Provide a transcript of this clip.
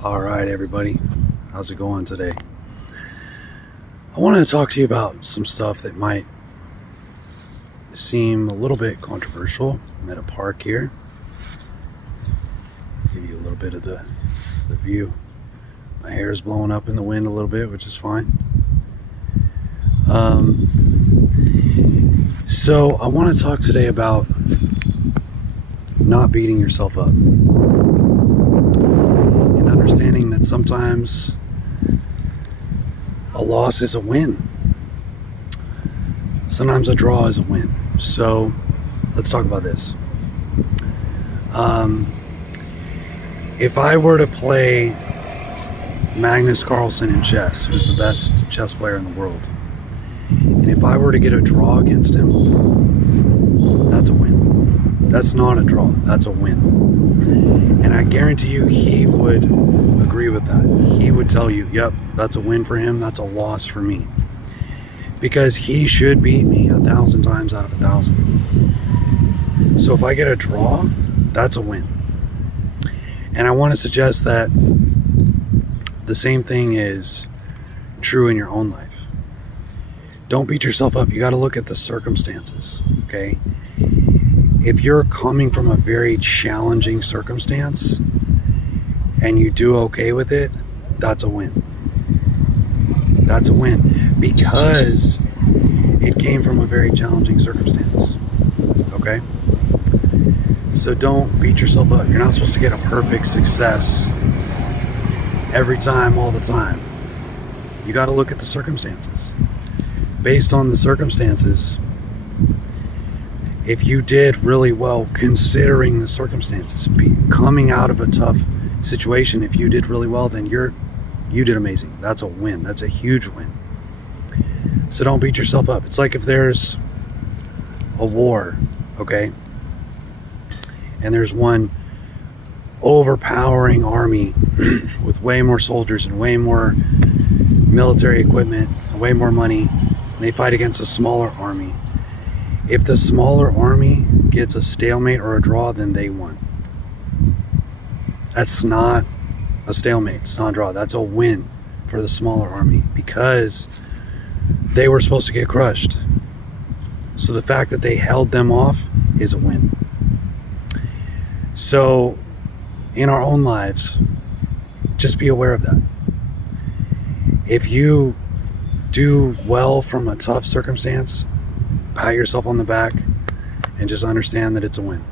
All right, everybody. How's it going today? I wanted to talk to you about some stuff that might seem a little bit controversial. I'm at a park here. Give you a little bit of the view. My hair is blowing up in the wind a little bit, which is fine. So I want to talk today about not beating yourself up. And understanding that sometimes a loss is a win. Sometimes a draw is a win. So let's talk about this. If I were to play Magnus Carlsen in chess, who's the best chess player in the world, and if I were to get a draw against him, that's a win. That's not a draw, that's a win. And I guarantee you he would agree with that. He would tell you, yep, that's a win for him, that's a loss for me. Because he should beat me 1,000 times out of 1,000. So if I get a draw, that's a win. And I want to suggest that the same thing is true in your own life. Don't beat yourself up. You got to look at the circumstances, okay? If you're coming from a very challenging circumstance and you do okay with it, that's a win. That's a win because it came from a very challenging circumstance, okay? So don't beat yourself up. You're not supposed to get a perfect success every time, all the time. You got to look at the circumstances. Based on the circumstances, if you did really well considering the circumstances, coming out of a tough situation, if you did really well, then you did amazing. That's a win. That's a huge win. So don't beat yourself up. It's like if there's a war, okay? And there's one overpowering army with way more soldiers and way more military equipment and way more money. And they fight against a smaller army. If the smaller army gets a stalemate or a draw, then they won. That's not a stalemate. It's not a draw. That's a win for the smaller army because they were supposed to get crushed. So the fact that they held them off is a win. So in our own lives, just be aware of that. If you do well from a tough circumstance, pat yourself on the back and just understand that it's a win.